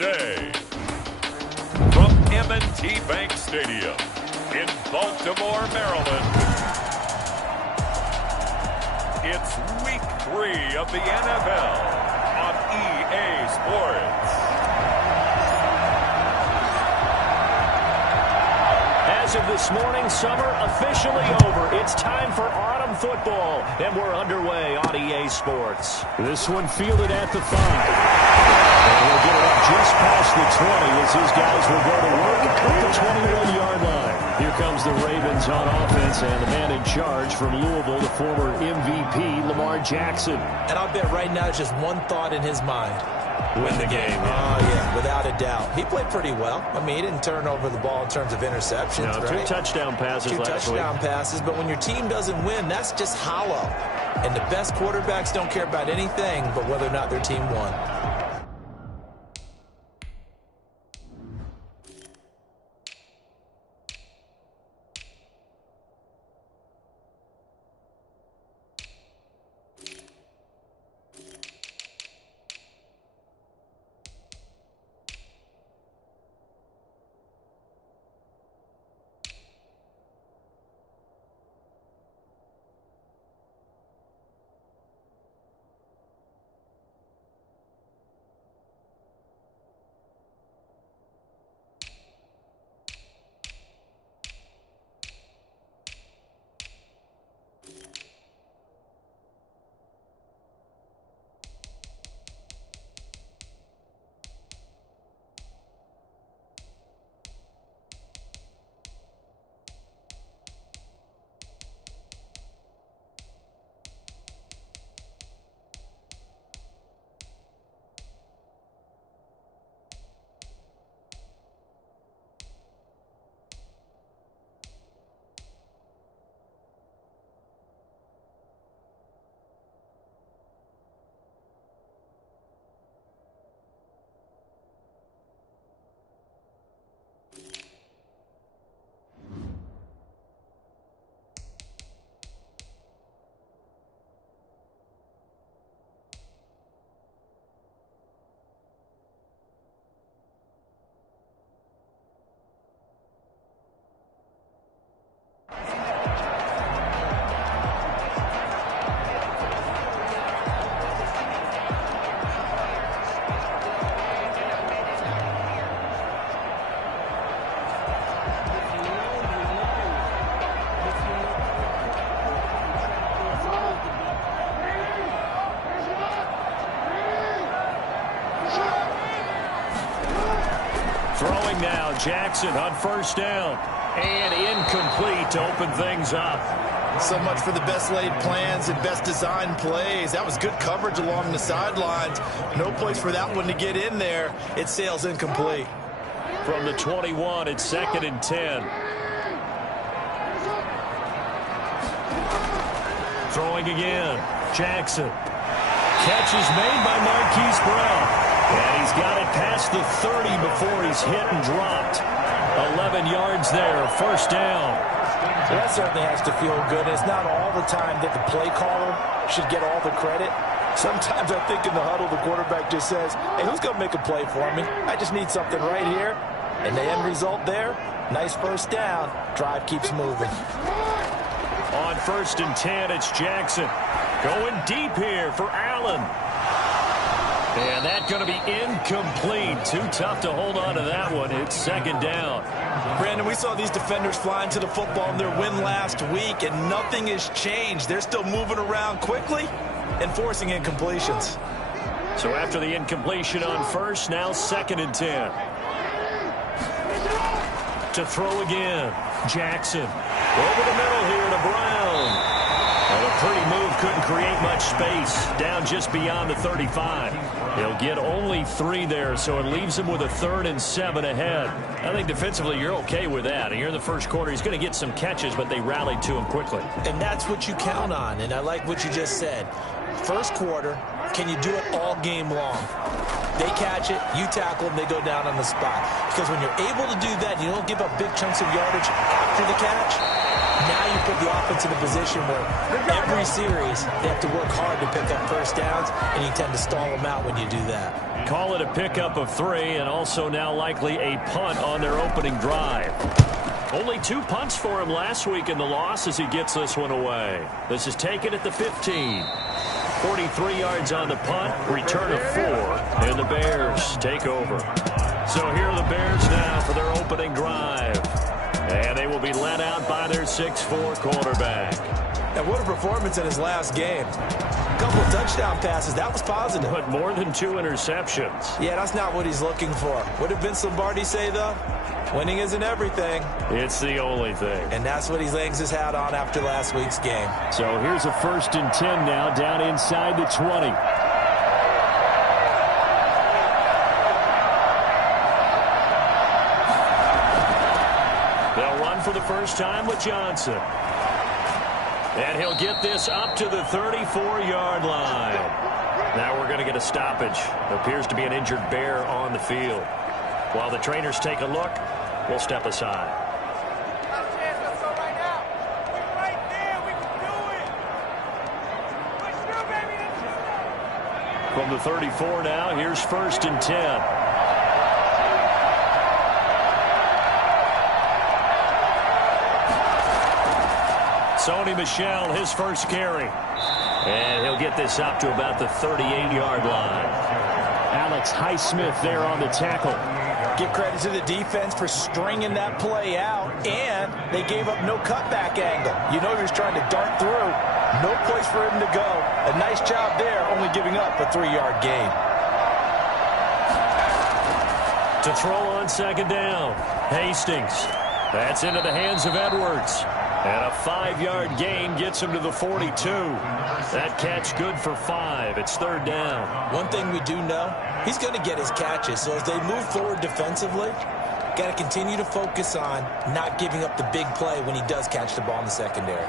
today. From M&T Bank Stadium in Baltimore, Maryland, it's Week 3 of the NFL on EA Sports. As of this morning, summer officially over. It's time for autumn football, and we're underway on EA Sports. This one fielded at the 5. And we'll get it up just past the 20 as his guys will go to work at the 21-yard line. Here comes the Ravens on offense, and the man in charge from Louisville, the former MVP, Lamar Jackson. And I'll bet right now it's just one thought in his mind. Win the game. Oh, yeah, without a doubt. He played pretty well. I mean, he didn't turn over the ball in terms of interceptions, no, right? 2 touchdown passes last week. 2 touchdown passes, but when your team doesn't win, that's just hollow. And the best quarterbacks don't care about anything but whether or not their team won. Throwing now, Jackson on first down. And incomplete to open things up. So much for the best laid plans and best designed plays. That was good coverage along the sidelines. No place for that one to get in there. It sails incomplete. From the 21, it's 2nd and 10. Throwing again. Jackson. Catch is made by Marquise Brown. And he's got it past the 30 before he's hit and dropped. 11 yards there, first down. So that certainly has to feel good. It's not all the time that the play caller should get all the credit. Sometimes I think in the huddle, the quarterback just says, hey, who's going to make a play for me? I just need something right here. And the end result there, nice first down. Drive keeps moving. On 1st and 10, it's Jackson. Going deep here for Allen. And that's going to be incomplete. Too tough to hold on to that one. It's 2nd down. Brandon, we saw these defenders flying to the football in their win last week, and nothing has changed. They're still moving around quickly and forcing incompletions. So after the incompletion on first, now 2nd and 10. To throw again, Jackson. Over the middle here to Brown. And a pretty move, couldn't create much space. Down just beyond the 35. He'll get only 3 there, so it leaves him with a 3rd and 7 ahead. I think defensively you're okay with that. Here in the first quarter, he's going to get some catches, but they rallied to him quickly. And that's what you count on, and I like what you just said. First quarter, can you do it all game long? They catch it, you tackle them, they go down on the spot. Because when you're able to do that, you don't give up big chunks of yardage after the catch, Now you put the offense in a position where every series they have to work hard to pick up first downs, and you tend to stall them out when you do that. Call it a pickup of 3, and also now likely a punt on their opening drive. Only 2 punts for him last week in the loss as he gets this one away. This is taken at the 15. 43 yards on the punt, return of 4, and the Bears take over. So here are the Bears now for their opening drive. And they will be led out by their 6'4" quarterback. And what a performance in his last game. A couple of touchdown passes, that was positive. But more than 2 interceptions. Yeah, that's not what he's looking for. What did Vince Lombardi say, though? Winning isn't everything. It's the only thing. And that's what he hangs his hat on after last week's game. So here's a 1st and 10 now, down inside the 20. They'll run for the first time with Johnson. And he'll get this up to the 34-yard line. Now we're going to get a stoppage. There appears to be an injured Bear on the field. While the trainers take a look, we'll step aside. From the 34 now, here's 1st and 10. Sony Michel, his first carry. And he'll get this up to about the 38-yard line. Alex Highsmith there on the tackle. Give credit to the defense for stringing that play out, and they gave up no cutback angle. You know he was trying to dart through. No place for him to go. A nice job there, only giving up a 3-yard gain. To throw on 2nd down, Hastings. That's into the hands of Edwards. And a 5-yard gain gets him to the 42. That catch good for 5. It's 3rd down. One thing we do know, he's going to get his catches. So as they move forward defensively, got to continue to focus on not giving up the big play when he does catch the ball in the secondary.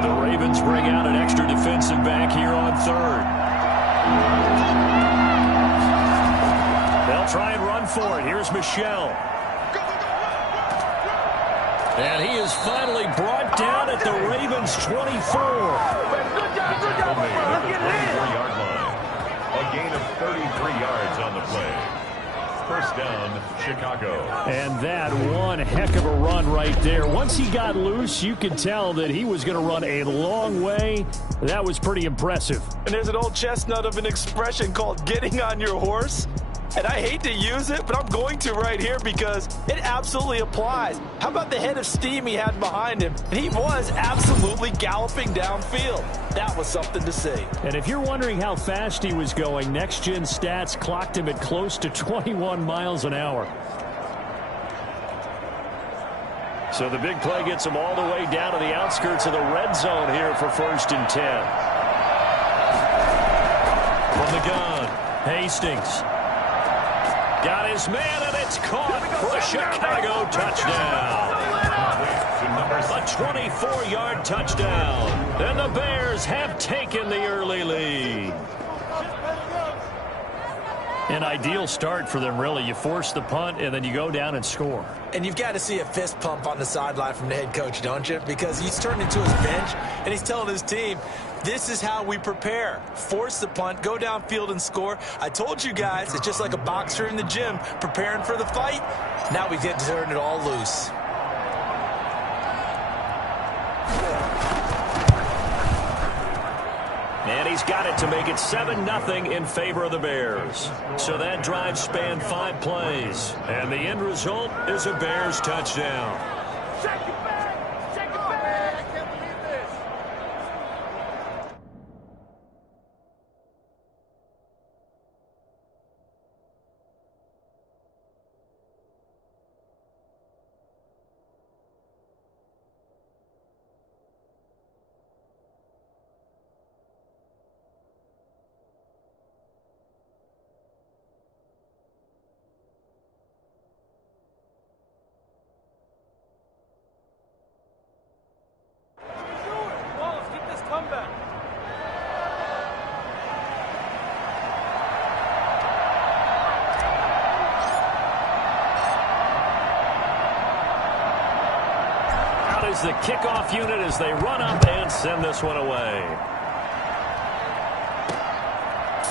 The Ravens bring out an extra defensive back here on 3rd. They'll try and run for it. Here's Michel. And he is finally brought down at the Ravens' 24. Good job, yard line. A gain of 33 yards on the play. 1st down, Chicago. And that one heck of a run right there. Once he got loose, you could tell that he was going to run a long way. That was pretty impressive. And there's an old chestnut of an expression called getting on your horse. And I hate to use it, but I'm going to right here because it absolutely applies. How about the head of steam he had behind him? And he was absolutely galloping downfield. That was something to see. And if you're wondering how fast he was going, Next Gen Stats clocked him at close to 21 miles an hour. So the big play gets him all the way down to the outskirts of the red zone here for 1st and 10. From the gun, Hastings. Got his man, and it's caught for a Chicago touchdown. A 24-yard touchdown. And the Bears have taken the early lead. An ideal start for them, really. You force the punt, and then you go down and score. And you've got to see a fist pump on the sideline from the head coach, don't you? Because he's turned into his bench, and he's telling his team, this is how we prepare. Force the punt, go downfield and score. I told you guys, it's just like a boxer in the gym preparing for the fight. Now we get to turn it all loose. And he's got it to make it 7-0 in favor of the Bears. So that drive spanned 5 plays. And the end result is a Bears touchdown. is the kickoff unit as they run up and send this one away.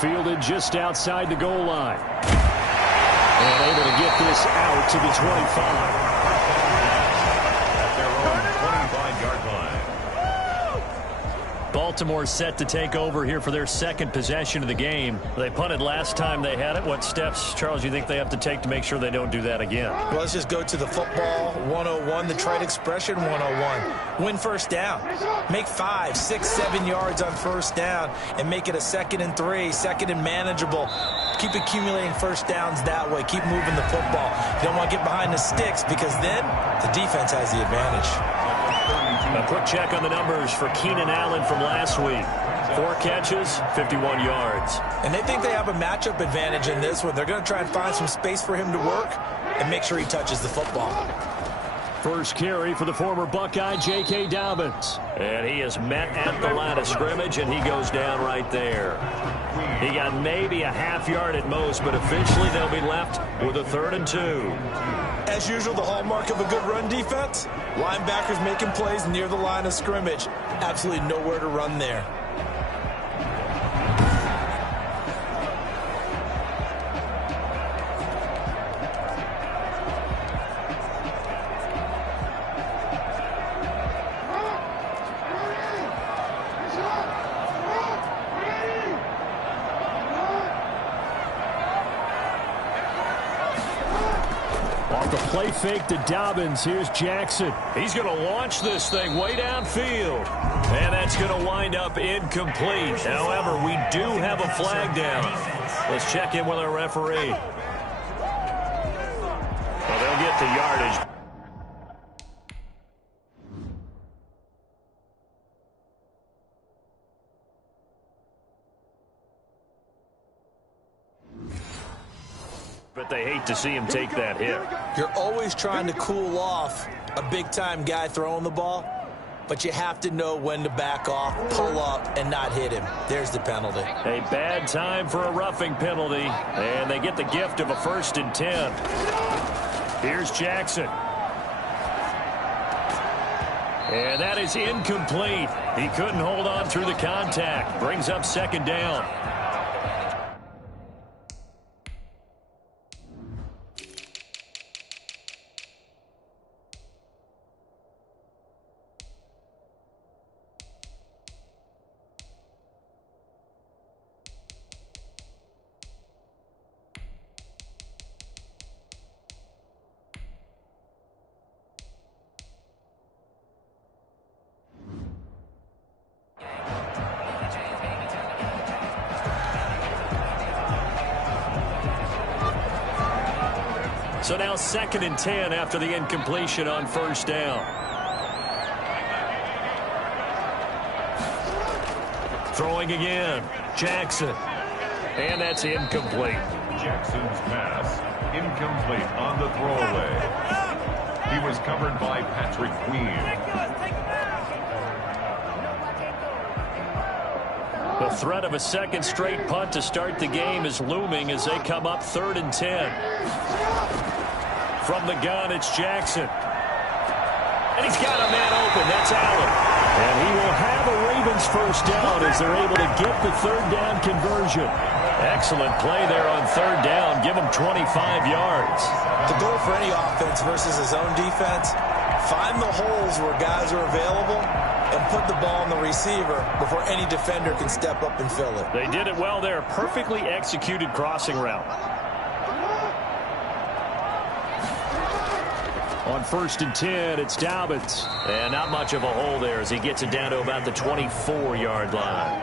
Fielded just outside the goal line. And able to get this out to the 25. At their own 25-yard line. Baltimore set to take over here for their second possession of the game. They punted last time they had it. What steps, Charles, you think they have to take to make sure they don't do that again? Well, let's just go to the football 101, the trade expression 101. Win first down. Make 5, 6, 7 yards on first down and make it a 2nd and 3, 2nd and manageable. Keep accumulating first downs that way. Keep moving the football. You don't want to get behind the sticks because then the defense has the advantage. A quick check on the numbers for Keenan Allen from last week. 4 catches, 51 yards. And they think they have a matchup advantage in this one. They're going to try and find some space for him to work and make sure he touches the football. First carry for the former Buckeye, J.K. Dobbins. And he is met at the line of scrimmage, and he goes down right there. He got maybe a half yard at most, but eventually they'll be left with a 3rd and 2. As usual, the hallmark of a good run defense, linebackers making plays near the line of scrimmage. Absolutely nowhere to run there. Play fake to Dobbins. Here's Jackson. He's going to launch this thing way downfield. And that's going to wind up incomplete. However, we do have a flag down. Let's check in with our referee. Well, they'll get the yardage. But they hate to see him take that hit. You're always trying to cool off a big-time guy throwing the ball, but you have to know when to back off, pull up, and not hit him. There's the penalty. A bad time for a roughing penalty, and they get the gift of a 1st and 10. Here's Jackson. And that is incomplete. He couldn't hold on through the contact. Brings up 2nd down. So now 2nd and 10 after the incompletion on 1st down. Throwing again. Jackson. And that's incomplete. Jackson's pass incomplete on the throwaway. He was covered by Patrick Queen. The threat of a 2nd straight punt to start the game is looming as they come up 3rd and 10. From the gun, it's Jackson. And he's got a man open. That's Allen. And he will have a Ravens 1st down as they're able to get the 3rd down conversion. Excellent play there on 3rd down. Give him 25 yards. The goal for any offense versus his own defense, find the holes where guys are available and put the ball on the receiver before any defender can step up and fill it. They did it well there. Perfectly executed crossing route. On 1st and 10, it's Dobbins. And not much of a hole there as he gets it down to about the 24-yard line.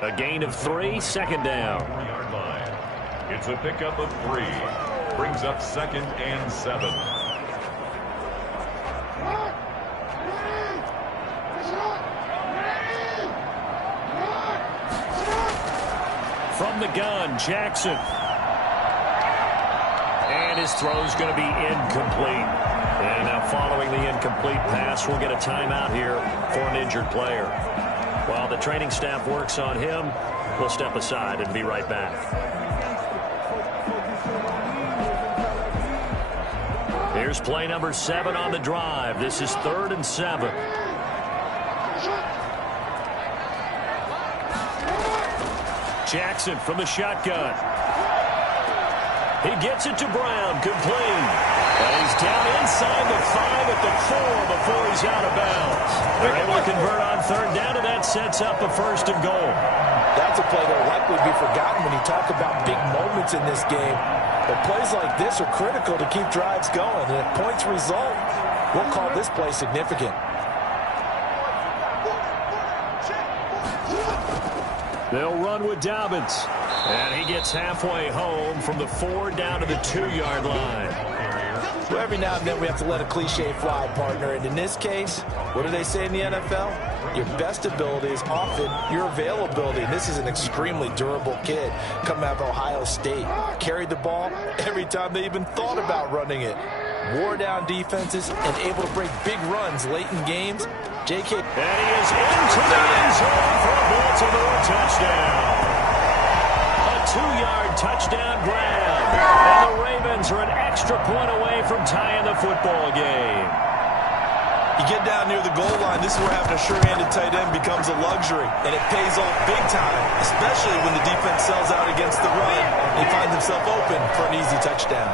A gain of 3, second down. Yard line. It's a pickup of 3. Brings up 2nd and 7. From the gun, Jackson. And his throw's going to be incomplete. And now following the incomplete pass, we'll get a timeout here for an injured player. While the training staff works on him, we'll step aside and be right back. Here's play number 7 on the drive. This is 3rd and 7. Jackson from the shotgun. He gets it to Brown, complete. And he's down inside the 5 at the 4 before he's out of bounds. They're able to convert on 3rd down, and that sets up a 1st and goal. That's a play that will likely be forgotten when you talk about big moments in this game. But plays like this are critical to keep drives going. And if points result, we'll call this play significant. They'll run with Dobbins. And he gets halfway home from the 4 down to the 2-yard line. So every now and then we have to let a cliche fly, partner. And in this case, what do they say in the NFL? Your best ability is often your availability. And this is an extremely durable kid coming out of Ohio State. Carried the ball every time they even thought about running it. Wore down defenses and able to break big runs late in games. J.K. And he is into the end zone for a Baltimore touchdown. A 2-yard touchdown grab. And the Ravens are an extra point away from tying the football game. You get down near the goal line, this is where having a sure-handed tight end becomes a luxury. And it pays off big time, especially when the defense sells out against the run. He finds himself open for an easy touchdown.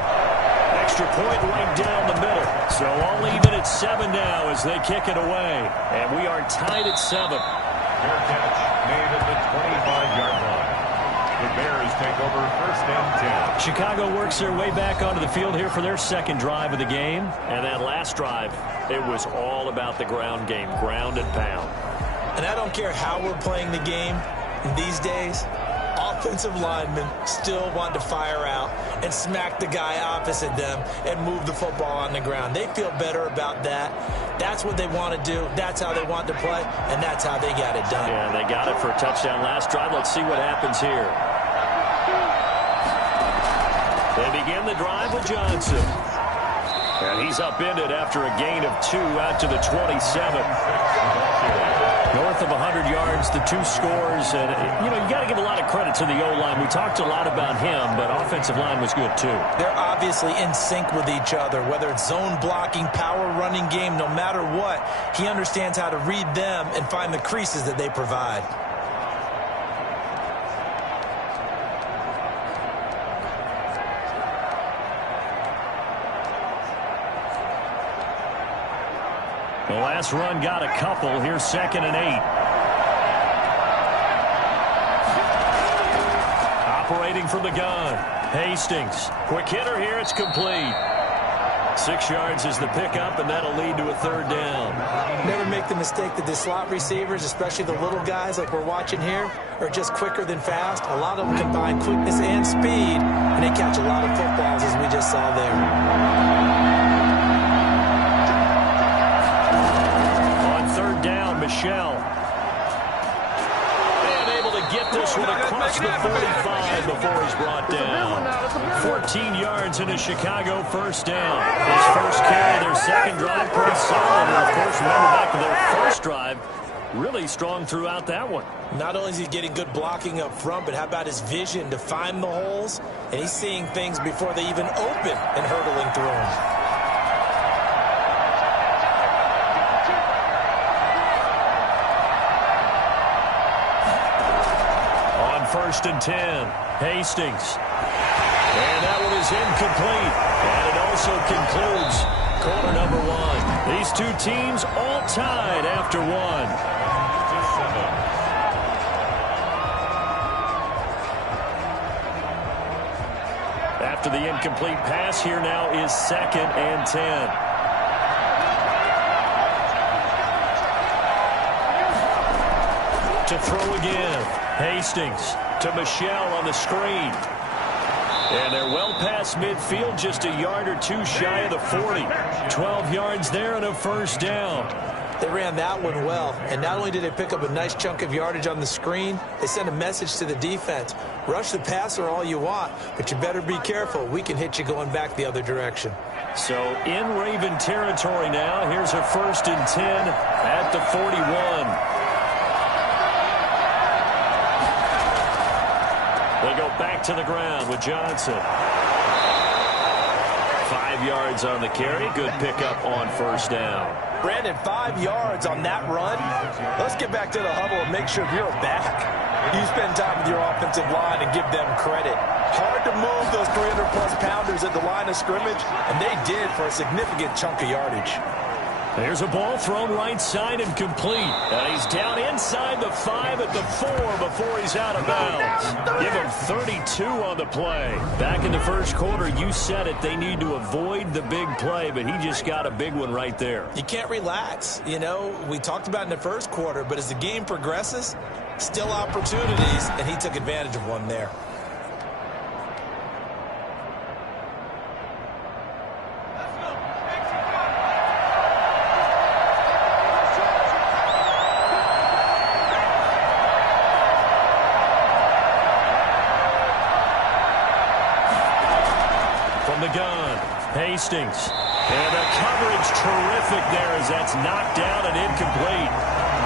Extra point right down the middle. So all even at 7 now as they kick it away. And we are tied at 7. Fair catch made at the 25-yard line. The Bears take over 1st and 10. Chicago works their way back onto the field here for their 2nd drive of the game. And that last drive, it was all about the ground game, ground and pound. And I don't care how we're playing the game these days, offensive linemen still want to fire out and smack the guy opposite them and move the football on the ground. They feel better about that. That's what they want to do. That's how they want to play, and that's how they got it done. Yeah, they got it for a touchdown last drive. Let's see what happens here. They begin the drive with Johnson. And he's upended after a gain of 2 out to the 27. North of 100 yards, the 2 scores. And, you know, you got to give a lot of credit to the O-line. We talked a lot about him, but offensive line was good, too. They're obviously in sync with each other, whether it's zone blocking, power running game, no matter what. He understands how to read them and find the creases that they provide. The last run got a couple. Here's 2nd and 8. Operating from the gun. Hastings. Quick hitter here. It's complete. 6 yards is the pickup, and that'll lead to a 3rd down. Never make the mistake that the slot receivers, especially the little guys like we're watching here, are just quicker than fast. A lot of them combine quickness and speed, and they catch a lot of footballs, as we just saw there. Michelle. And able to get this one across the 45 before he's brought down. 14 yards in a Chicago 1st down. His first carry, their 2nd drive, pretty solid. And, of course, remember back to their 1st drive, really strong throughout that one. Not only is he getting good blocking up front, but how about his vision to find the holes? And he's seeing things before they even open and hurtling through them. On 1st and 10, Hastings. And that one is incomplete. And it also concludes quarter number 1. These 2 teams all tied after 1. After the incomplete pass, here now is 2nd and 10. To throw again. Hastings to Michelle on the screen. And they're well past midfield, just a yard or two shy of the 40. 12 yards there and a first down. They ran that one well, and not only did they pick up a nice chunk of yardage on the screen, they sent a message to the defense. Rush the passer all you want, but you better be careful. We can hit you going back the other direction. So in Raven territory now, here's a 1st and 10 at the 41. They go back to the ground with Johnson. 5 yards on the carry. Good pickup on first down. Brandon, 5 yards on that run. Let's get back to the huddle and make sure you're back. You spend time with your offensive line and give them credit. Hard to move those 300-plus pounders at the line of scrimmage, and they did for a significant chunk of yardage. There's a ball thrown right side and complete. And he's down inside the 5 at the 4 before he's out of bounds. Give him 32 on the play. Back in the first quarter, you said it. They need to avoid the big play, but he just got a big one right there. You can't relax. You know, we talked about in the first quarter, but as the game progresses, still opportunities, and he took advantage of one there. Hastings. And the coverage terrific there as that's knocked down and incomplete.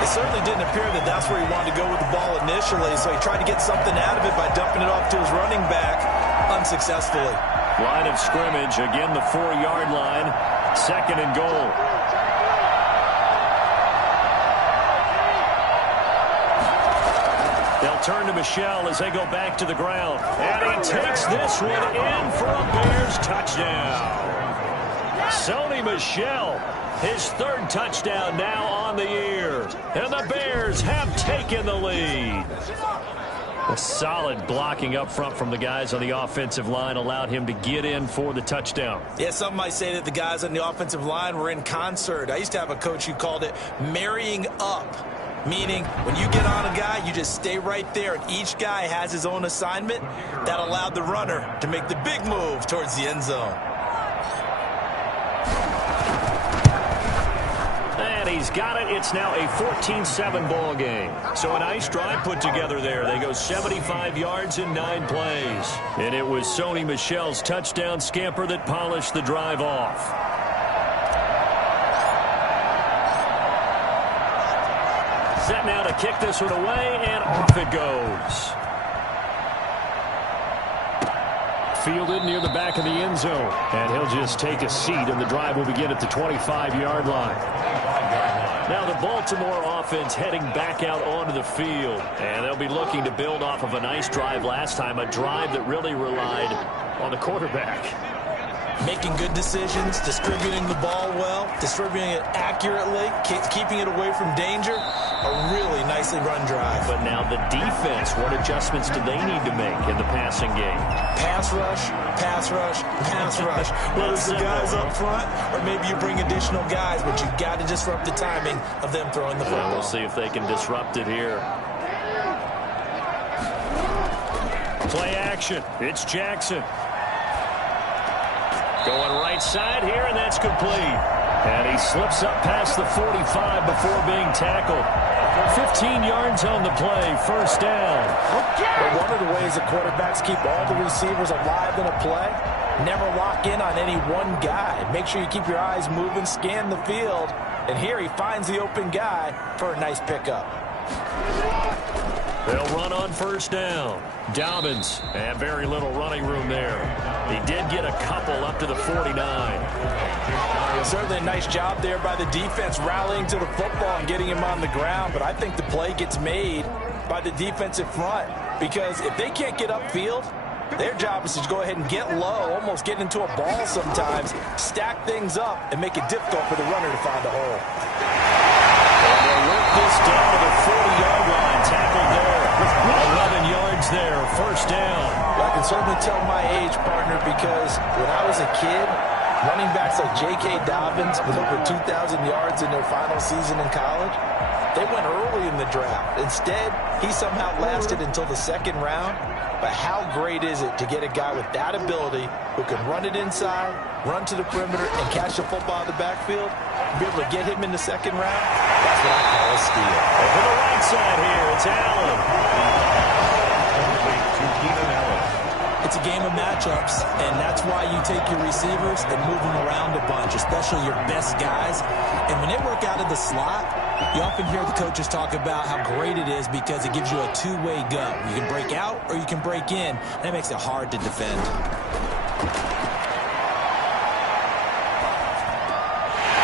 It certainly didn't appear that that's where he wanted to go with the ball initially, so he tried to get something out of it by dumping it off to his running back unsuccessfully. Line of scrimmage, again the 4-yard line, 2nd and goal. They'll turn to Michelle as they go back to the ground. And he takes this one in for a Bears touchdown. Sony Michel, his 3rd touchdown now on the year. And the Bears have taken the lead. A solid blocking up front from the guys on the offensive line allowed him to get in for the touchdown. Yeah, some might say that the guys on the offensive line were in concert. I used to have a coach who called it marrying up. Meaning, when you get on a guy, you just stay right there, and each guy has his own assignment. That allowed the runner to make the big move towards the end zone. And he's got it. It's now a 14-7 ball game. So a nice drive put together there. They go 75 yards in 9 plays. And it was Sony Michel's touchdown scamper that polished the drive off. Set now to kick this one away, and off it goes. Fielded near the back of the end zone. And he'll just take a seat, and the drive will begin at the 25-yard line. Now the Baltimore offense heading back out onto the field. And they'll be looking to build off of a nice drive last time, a drive that really relied on the quarterback. Making good decisions, distributing the ball well, distributing it accurately, keeping it away from danger. A really nicely run drive. But now the defense, what adjustments do they need to make in the passing game? Pass rush, pass rush, pass rush. Whether it's the guys up front or maybe you bring additional guys, but you've got to disrupt the timing of them throwing the football. We'll see if they can disrupt it here. Play action. It's Jackson. Going right side here, and that's complete. And he slips up past the 45 before being tackled. 15 yards on the play, first down. Well, one of the ways the quarterbacks keep all the receivers alive in a play, never lock in on any one guy. Make sure you keep your eyes moving, scan the field. And here he finds the open guy for a nice pickup. They'll run on first down. Dobbins, and very little running room there. He did get a couple up to the 49. Certainly a nice job there by the defense rallying to the football and getting him on the ground, but I think the play gets made by the defensive front because if they can't get upfield, their job is to go ahead and get low, almost get into a ball sometimes, stack things up, and make it difficult for the runner to find a hole. And they'll work this down to the 40-yard line, tackled there. 11 yards there, first down. Well, I can certainly tell my age, partner, because when I was a kid, running backs like J.K. Dobbins with over 2,000 yards in their final season in college, They went early in the draft. Instead, he somehow lasted until the second round. But how great is it to get a guy with that ability who can run it inside, run to the perimeter, and catch the football in the backfield? Be able to get him in the second round? That's what I call a steal. Over the right side here, it's Allen. It's a game of matchups, and that's why you take your receivers and move them around a bunch, especially your best guys. And when they work out of the slot, you often hear the coaches talk about how great it is because it gives you a two-way go. You can break out or you can break in. That makes it hard to defend.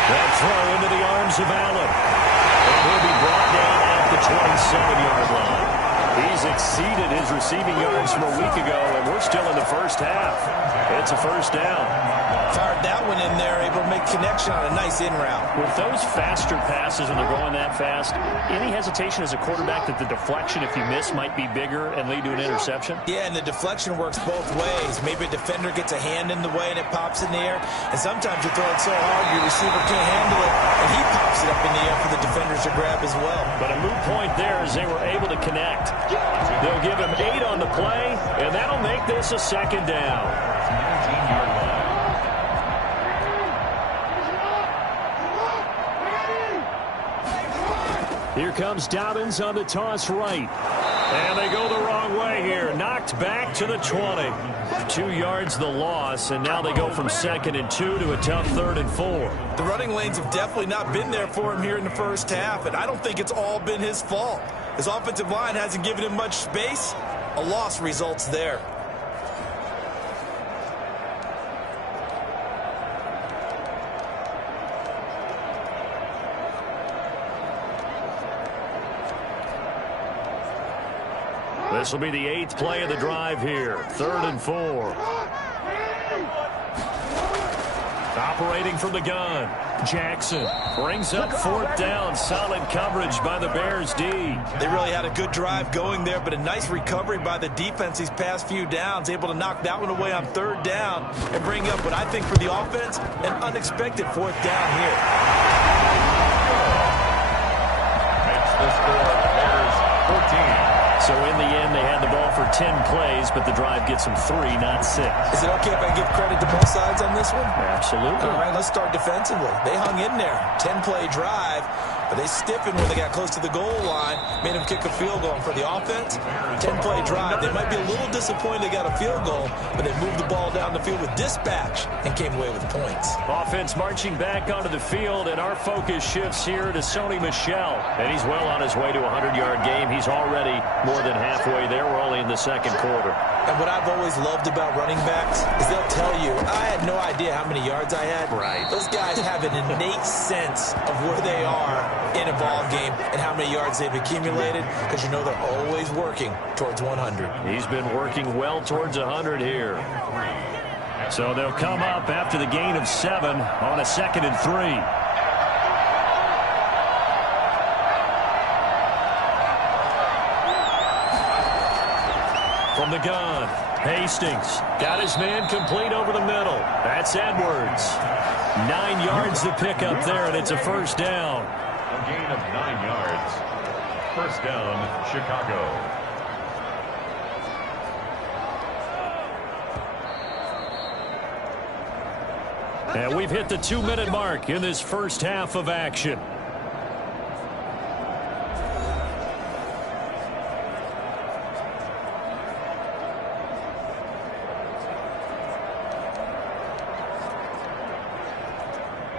That throw into the arms of Allen. And he'll be brought down at the 27-yard line. He's exceeded his receiving yards from a week ago, and we're still in the first half. It's a first down. Fired that one in there, able to make connection on a nice in route. With those faster passes when they're going that fast, any hesitation as a quarterback that the deflection, if you miss, might be bigger and lead to an interception? Yeah, and the deflection works both ways. Maybe a defender gets a hand in the way and it pops in the air, and sometimes you throw it so hard your receiver can't handle it, and he pops it up in the air for the defenders to grab as well. But a moot point there as they were able to connect. They'll give him 8 on the play, and that'll make this a second down. 19-yard line. Here comes Dobbins on the toss right. And they go the wrong way here. Knocked back to the 20. 2 yards the loss, and now they go from 2nd and 2 to a tough 3rd and 4. The running lanes have definitely not been there for him here in the first half, and I don't think it's all been his fault. His offensive line hasn't given him much space. A loss results there. This will be the 8th play of the drive here. 3rd and 4. Operating from the gun. Jackson brings up 4th down. Solid coverage by the Bears D. They really had a good drive going there, but a nice recovery by the defense these past few downs. Able to knock that one away on 3rd down and bring up what I think for the offense, an unexpected 4th down here. Makes the score Bears 14. So in the end, they had the ball for 10 plays, but the drive gets them 3, not 6. Is it okay if I give credit to both sides on this one? Absolutely. All right, let's start defensively. They hung in there. 10-play drive, but they stiffened when they got close to the goal line, made them kick a field goal. And for the offense, 10-play drive. They might be a little disappointed they got a field goal, but they moved the ball down the field with dispatch and came away with points. Offense marching back onto the field, and our focus shifts here to Sony Michel. And he's well on his way to a 100-yard game. He's already more than halfway there. We're only in the second quarter. And what I've always loved about running backs is they'll tell you, I had no idea how many yards I had. Right. Those guys have an innate sense of where they are in a ball game and how many yards they've accumulated, because you know they're always working towards 100. He's been working well towards 100 here. So they'll come up after the gain of 7 on a 2nd and 3. From the gun, Hastings got his man complete over the middle. That's Edwards. 9 yards to pick up there, and it's a first down. A gain of 9 yards. First down, Chicago. And we've hit the 2-minute mark in this first half of action.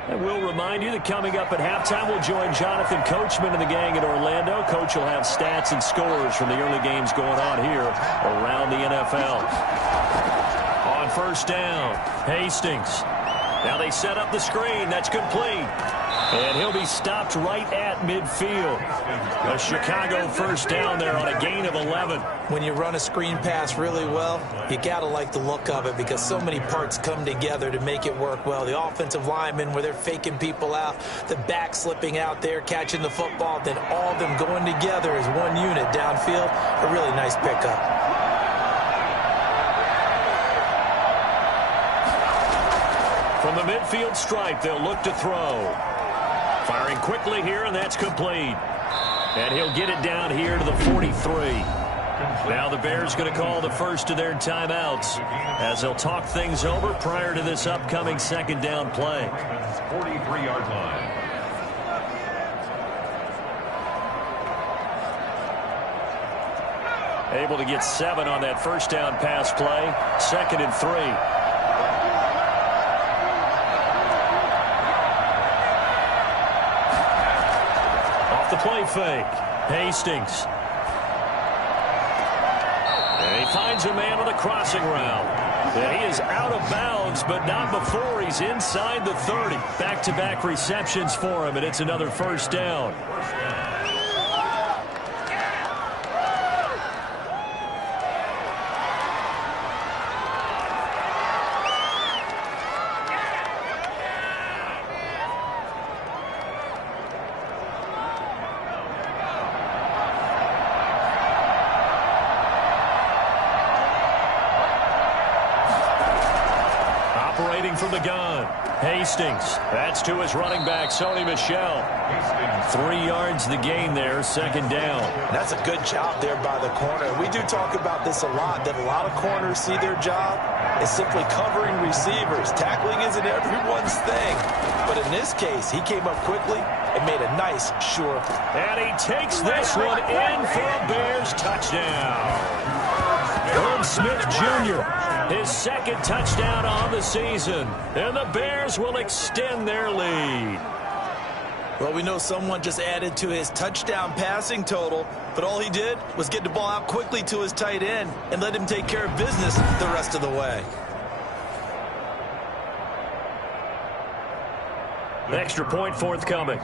And we'll remind you that coming up at halftime, we'll join Jonathan Coachman and the gang in Orlando. Coach will have stats and scores from the early games going on here around the NFL. On first down, Hastings. Now they set up the screen. That's complete. And he'll be stopped right at midfield. A Chicago first down there on a gain of 11. When you run a screen pass really well, you got to like the look of it because so many parts come together to make it work well. The offensive linemen, where they're faking people out, the back slipping out there, catching the football, then all of them going together as one unit downfield. A really nice pickup. From the midfield stripe, they'll look to throw. Firing quickly here, and that's complete. And he'll get it down here to the 43. Now the Bears going to call the first of their timeouts as they'll talk things over prior to this upcoming second down play. 43-yard line. Able to get 7 on that first down pass play. 2nd and 3. Off the play fake. Hastings. And he finds a man on the crossing route. And he is out of bounds, but not before he's inside the 30. Back-to-back receptions for him, and it's another first down. From the gun. Hastings. That's to his running back, Sony Michel. 3 yards the gain there, 2nd down. That's a good job there by the corner. We do talk about this a lot, that a lot of corners see their job as simply covering receivers. Tackling isn't everyone's thing. But in this case, he came up quickly and made a nice, sure. And he takes this one in for a Bears touchdown. Herb Smith Jr., his 2nd touchdown on the season. And the Bears will extend their lead. Well, we know someone just added to his touchdown passing total, but all he did was get the ball out quickly to his tight end and let him take care of business the rest of the way. Extra point forthcoming.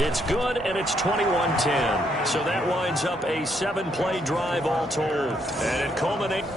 It's good, and it's 21-10. So that winds up a 7-play drive all told. And it culminates.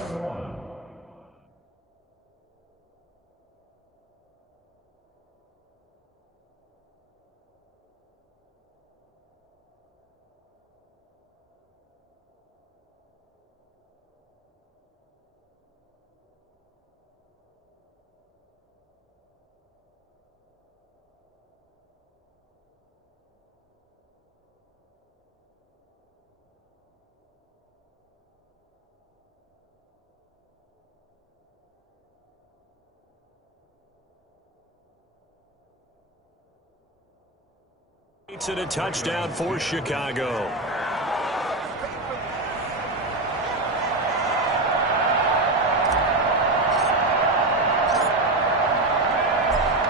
It's a touchdown for Chicago.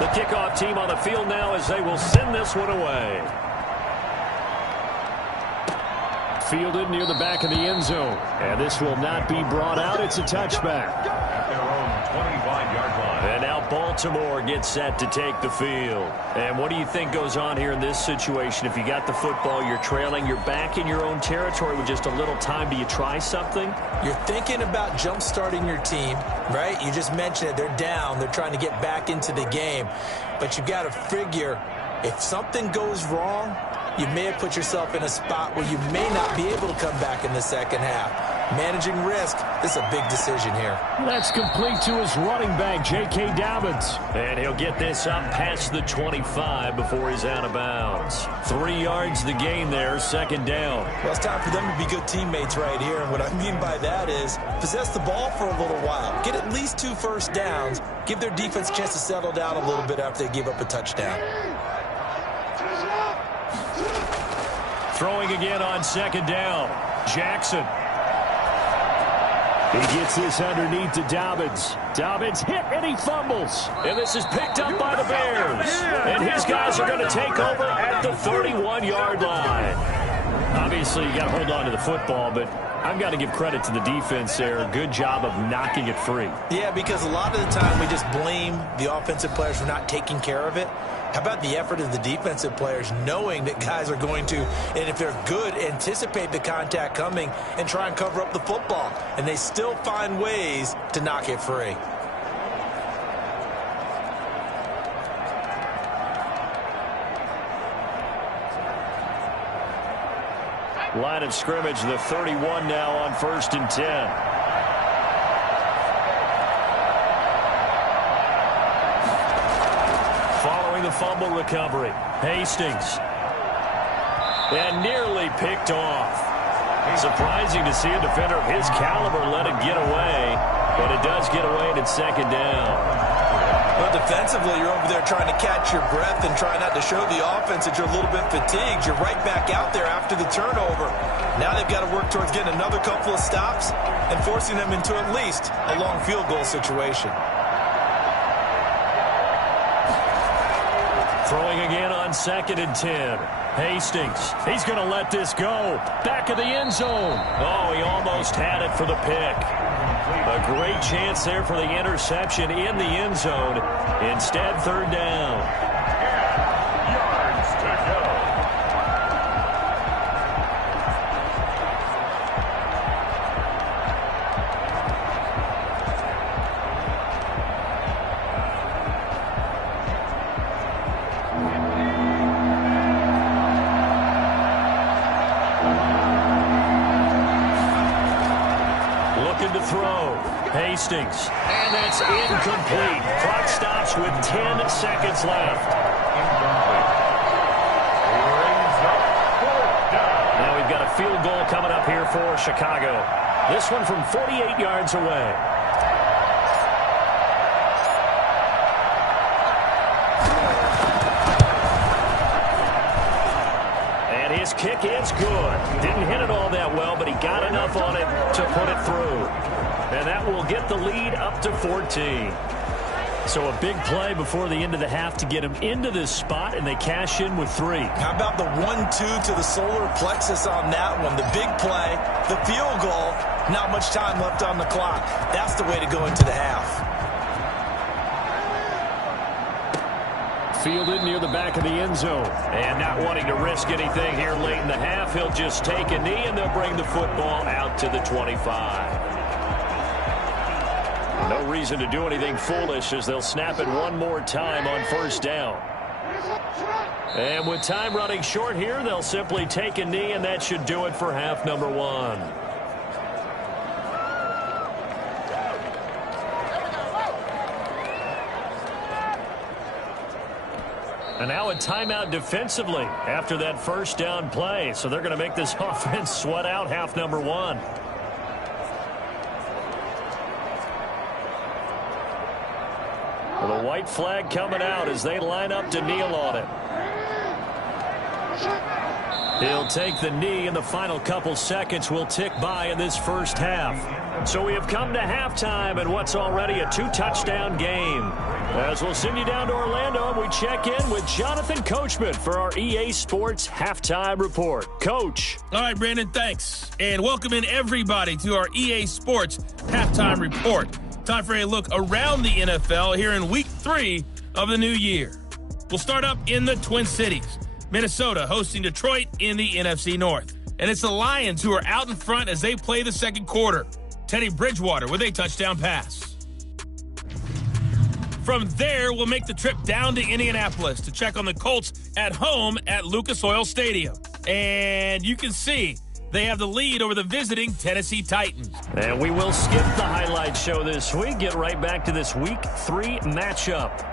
The kickoff team on the field now as they will send this one away. Fielded near the back of the end zone. And this will not be brought out. It's a touchback. At their own 25-yard line. And now Baltimore gets set to take the field. And what do you think goes on here in this situation? If you got the football, you're trailing, you're back in your own territory with just a little time. Do you try something? You're thinking about jump-starting your team, right? You just mentioned it. They're down. They're trying to get back into the game. But you've got to figure, if something goes wrong, you may have put yourself in a spot where you may not be able to come back in the second half. Managing risk, this is a big decision here. That's complete to his running back, J.K. Dobbins. And he'll get this up past the 25 before he's out of bounds. 3 yards the gain there, 2nd down. Well, it's time for them to be good teammates right here. And what I mean by that is possess the ball for a little while. Get at least 2 first downs. Give their defense a chance to settle down a little bit after they give up a touchdown. Throwing again on 2nd down. Jackson. He gets this underneath to Dobbins. Dobbins hit and he fumbles. And this is picked up by the Bears. And his guys are going to take over at the 31-yard line. Obviously, you got to hold on to the football, but I've got to give credit to the defense there. Good job of knocking it free. Yeah, because a lot of the time we just blame the offensive players for not taking care of it. How about the effort of the defensive players knowing that guys are going to, and if they're good, anticipate the contact coming and try and cover up the football. And they still find ways to knock it free. Line of scrimmage, the 31 now on 1st and 10. fumble recovery. Hastings. And nearly picked off. Surprising to see a defender of his caliber let it get away. But it does get away and it's second down. Well, defensively, you're over there trying to catch your breath and try not to show the offense that you're a little bit fatigued. You're right back out there after the turnover. Now they've got to work towards getting another couple of stops and forcing them into at least a long field goal situation. Throwing again on 2nd and 10. Hastings. He's going to let this go. Back of the end zone. Oh, he almost had it for the pick. A great chance there for the interception in the end zone. Instead, 3rd down. Yards to go. Looking to throw. Hastings. And that's incomplete. Clock stops with 10 seconds left. Now we've got a field goal coming up here for Chicago. This one from 48 yards away. And his kick is good. Didn't hit it all that well, but he got enough on it to put it through. And that will get the lead up to 14. So a big play before the end of the half to get him into this spot, and they cash in with 3. How about the 1-2 to the solar plexus on that one? The big play, the field goal, not much time left on the clock. That's the way to go into the half. Fielded near the back of the end zone. And not wanting to risk anything here late in the half, he'll just take a knee, and they'll bring the football out to the 25. No reason to do anything foolish as they'll snap it one more time on 1st down. And with time running short here, they'll simply take a knee, and that should do it for half number 1. And now a timeout defensively after that 1st down play. So they're going to make this offense sweat out half number 1. Well, the white flag coming out as they line up to kneel on it. He'll take the knee, and the final couple seconds will tick by in this 1st half. So we have come to halftime in what's already a 2-touchdown game. As we'll send you down to Orlando, and we check in with Jonathan Coachman for our EA Sports Halftime Report. Coach. All right, Brandon, thanks. And welcome in everybody to our EA Sports Halftime Report. Time for a look around the NFL here in Week 3 of the new year. We'll start up in the Twin Cities. Minnesota hosting Detroit in the NFC North. And it's the Lions who are out in front as they play the 2nd quarter. Teddy Bridgewater with a touchdown pass. From there, we'll make the trip down to Indianapolis to check on the Colts at home at Lucas Oil Stadium. And you can see they have the lead over the visiting Tennessee Titans. And we will skip the highlight show this week. Get right back to this Week 3 matchup.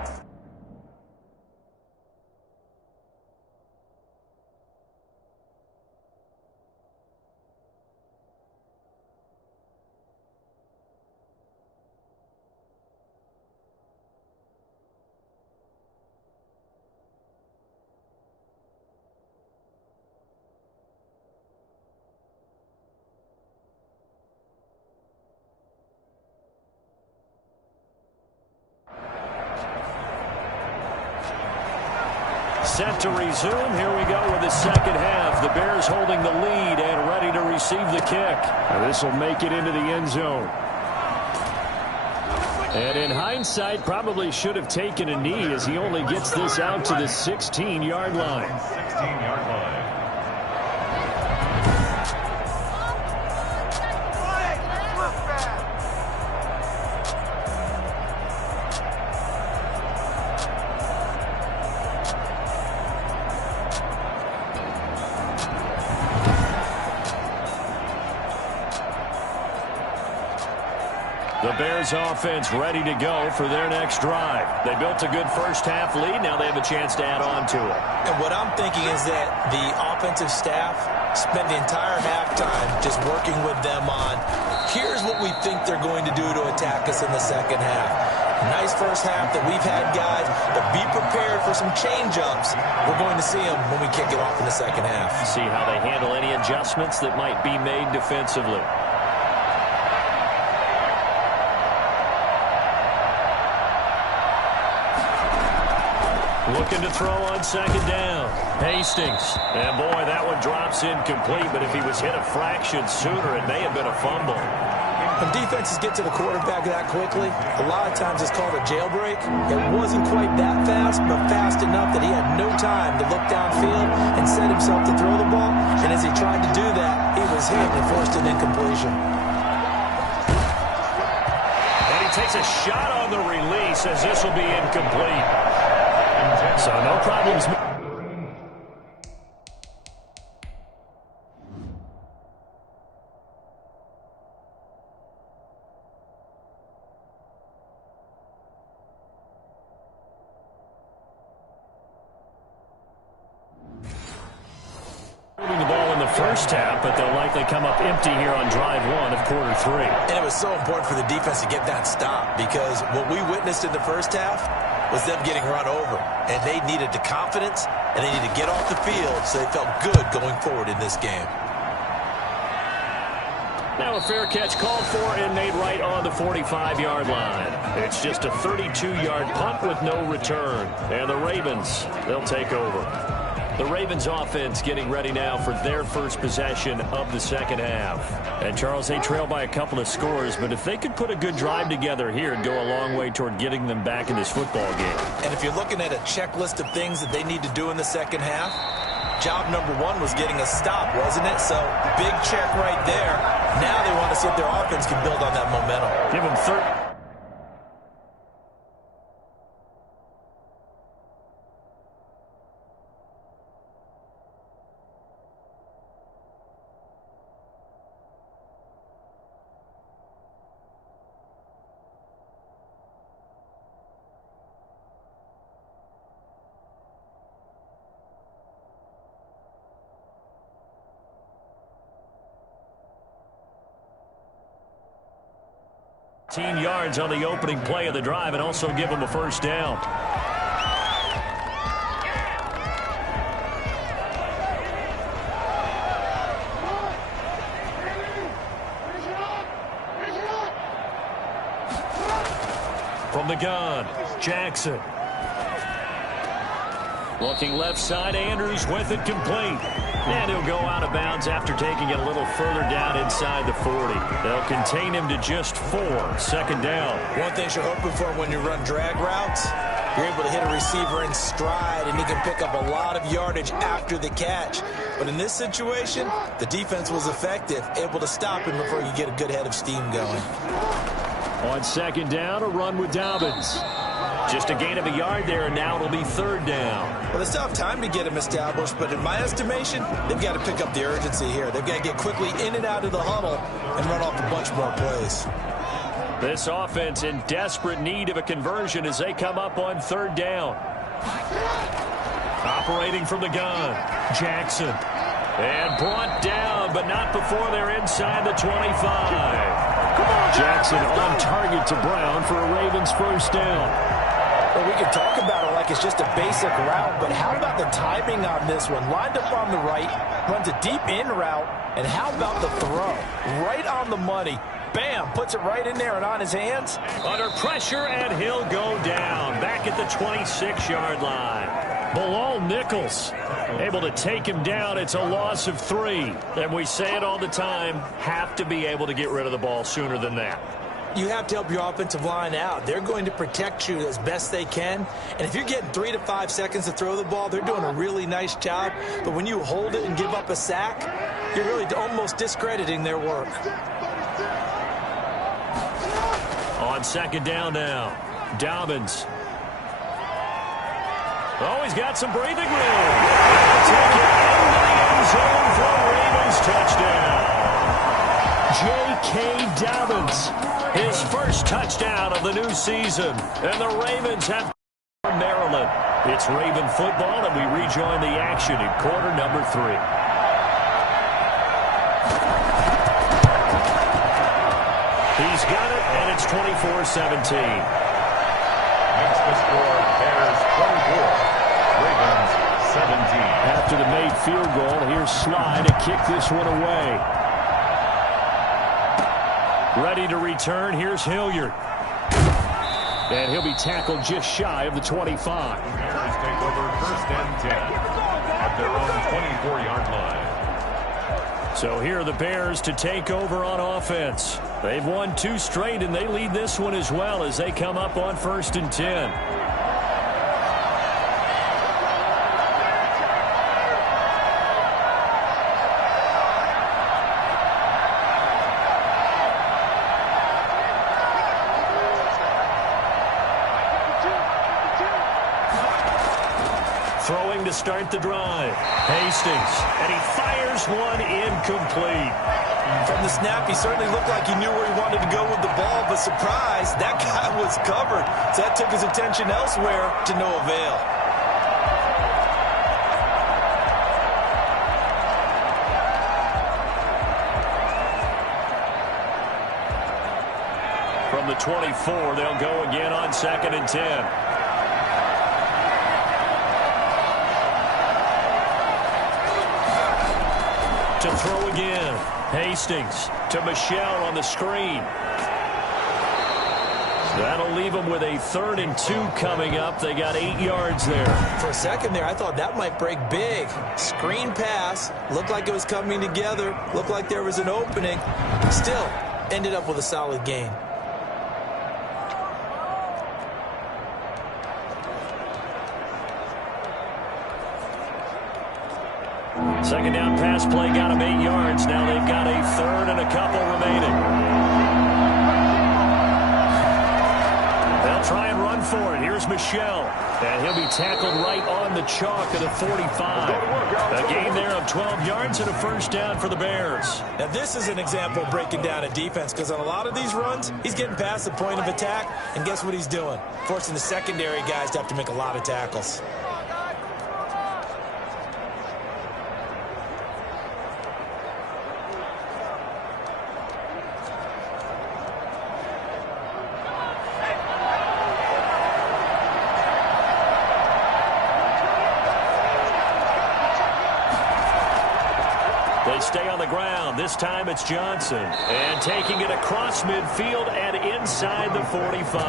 Set to resume. Here we go with the 2nd half. The Bears holding the lead and ready to receive the kick. This will make it into the end zone. And in hindsight, probably should have taken a knee as he only gets this out to the 16-yard line. 16-yard line. The Bears offense ready to go for their next drive. They built a good first-half lead. Now they have a chance to add on to it. And what I'm thinking is that the offensive staff spent the entire halftime just working with them on, here's what we think they're going to do to attack us in the second half. Nice first half that we've had, guys, but be prepared for some change-ups. We're going to see them when we kick it off in the second half. See how they handle any adjustments that might be made defensively. Looking to throw on second down. Hastings. And boy, that one drops incomplete, but if he was hit a fraction sooner, it may have been a fumble. When defenses get to the quarterback that quickly, a lot of times it's called a jailbreak. It wasn't quite that fast, but fast enough that he had no time to look downfield and set himself to throw the ball. And as he tried to do that, he was hit and forced an incompletion. And he takes a shot on the release as this will be incomplete. So no problems. Moving the ball in the first half, but they'll likely come up empty here on drive one of quarter three. And it was so important for the defense to get that stop because what we witnessed in the first half was them getting run over. And they needed the confidence, and they needed to get off the field so they felt good going forward in this game. Now a fair catch called for and made right on the 45-yard line. It's just a 32-yard punt with no return. And the Ravens, they'll take over. The Ravens offense getting ready now for their first possession of the second half. And Charles, they trail by a couple of scores, but if they could put a good drive together here, it'd go a long way toward getting them back in this football game. And if you're looking at a checklist of things that they need to do in the second half, job number one was getting a stop, wasn't it? So big check right there. Now they want to see if their offense can build on that momentum. Give them 30. Yards on the opening play of the drive and also give them a first down. From the gun, Jackson. Looking left side, Andrews with it complete. And he'll go out of bounds after taking it a little further down inside the 40. They'll contain him to just 4. Second down. One thing you're hoping for when you run drag routes, you're able to hit a receiver in stride, and he can pick up a lot of yardage after the catch. But in this situation, the defense was effective, able to stop him before you get a good head of steam going. On second down, a run with Dobbins. Just a gain of a yard there, and now it'll be third down. Well, they still have time to get him established, but in my estimation, they've got to pick up the urgency here. They've got to get quickly in and out of the huddle and run off a bunch more plays. This offense in desperate need of a conversion as they come up on third down. Operating from the gun, Jackson. And brought down, but not before they're inside the 25. Jackson on target to Brown for a Ravens first down. Well, we can talk about it like it's just a basic route, but how about the timing on this one? Lined up on the right, runs a deep in route, and how about the throw? Right on the money. Bam, puts it right in there and on his hands. Under pressure, and he'll go down. Back at the 26-yard line. Bilal Nichols able to take him down. It's a loss of 3. And we say it all the time, have to be able to get rid of the ball sooner than that. You have to help your offensive line out. They're going to protect you as best they can. And if you're getting 3 to 5 seconds to throw the ball, they're doing a really nice job. But when you hold it and give up a sack, you're really almost discrediting their work. On second down now, Dobbins. Oh, he's got some breathing room. Take it into the end zone for a Ravens touchdown. J.K. Dobbins His first touchdown of the new season. And the Ravens have Maryland. It's Raven football, and we rejoin the action in quarter number 3. He's got it, and it's 24-17. Makes the score Bears 24, Ravens 17. After the made field goal, here's Sly to kick this one away. Ready to return, here's Hilliard. And he'll be tackled just shy of the 25. Bears take over first and 10 at their own 24-yard line. So here are the Bears to take over on offense. They've won 2 straight, and they lead this one as well as they come up on first and 10. Throwing to start the drive. Hastings, and he fires one incomplete. From the snap, he certainly looked like he knew where he wanted to go with the ball, but surprise, that guy was covered. So that took his attention elsewhere to no avail. From the 24, they'll go again on second and 10. To throw again. Hastings to Michelle on the screen. That'll leave them with a 3rd and 2 coming up. They got 8 yards there. For a second there, I thought that might break big. Screen pass. Looked like it was coming together. Looked like there was an opening. Still, ended up with a solid gain. Second down pass play got them 8 yards. Now they've got a 3rd and a couple remaining. They'll try and run for it. Here's Michelle. And he'll be tackled right on the chalk of the 45. A gain there of 12 yards and a first down for the Bears. Now this is an example of breaking down a defense, because on a lot of these runs, he's getting past the point of attack, and guess what he's doing? Forcing the secondary guys to have to make a lot of tackles. They stay on the ground. This time it's Johnson. And taking it across midfield and inside the 45.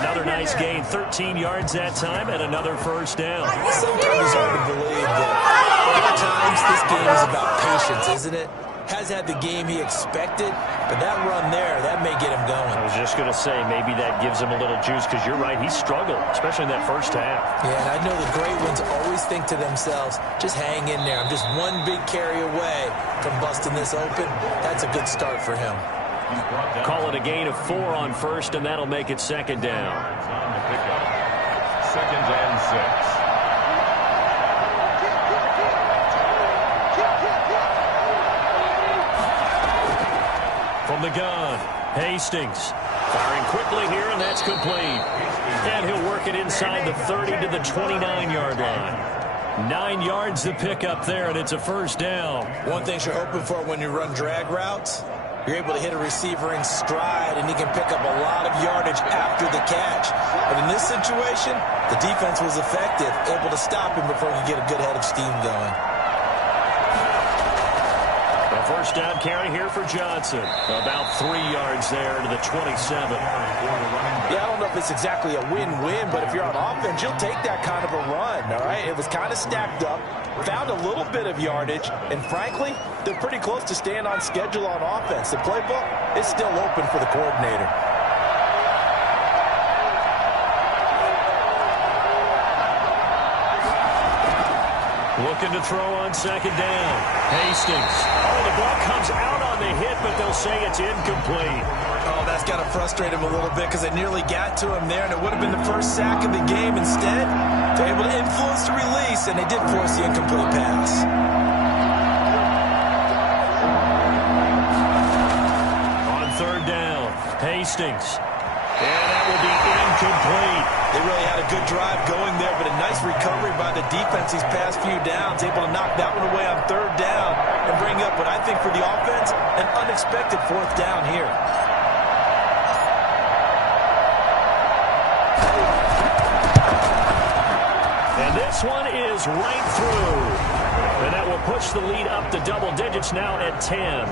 Another nice gain. 13 yards that time and another first down. Sometimes it's hard to believe that at times this game is about patience, isn't it? Has had the game he expected, but that run there, that may get him going. I was just going to say, maybe that gives him a little juice, because you're right, he struggled, especially in that first half. Yeah, and I know the great ones always think to themselves, just hang in there. I'm just one big carry away from busting this open. That's a good start for him. Call it a gain of 4 on first, and that'll make it second down. On the pickup. Second and 6. From the gun, Hastings firing quickly here, and that's complete. And he'll work it inside the 30 to the 29-yard line. 9 yards to pick up there, and it's a first down. One thing you're hoping for when you run drag routes, you're able to hit a receiver in stride, and he can pick up a lot of yardage after the catch. But in this situation, the defense was effective, able to stop him before he could get a good head of steam going. A first down carry here for Johnson. About 3 yards there to the 27. Yeah, I don't know if it's exactly a win-win, but if you're on offense, you'll take that kind of a run, all right? It was kind of stacked up, found a little bit of yardage, and frankly, they're pretty close to staying on schedule on offense. The playbook is still open for the coordinator. Looking to throw on second down. Hastings. Oh, the ball comes out on the hit, but they'll say it's incomplete. Oh, that's got to frustrate him a little bit, because they nearly got to him there, and it would have been the first sack of the game. Instead, they're able to influence the release, and they did force the incomplete pass. On third down, Hastings. And that will be incomplete. They really had a good drive going there, but a nice recovery by the defense these past few downs, able to knock that one away on third down and bring up what I think for the offense, an unexpected fourth down here. And this one is right through. And that will push the lead up to double digits now at 10.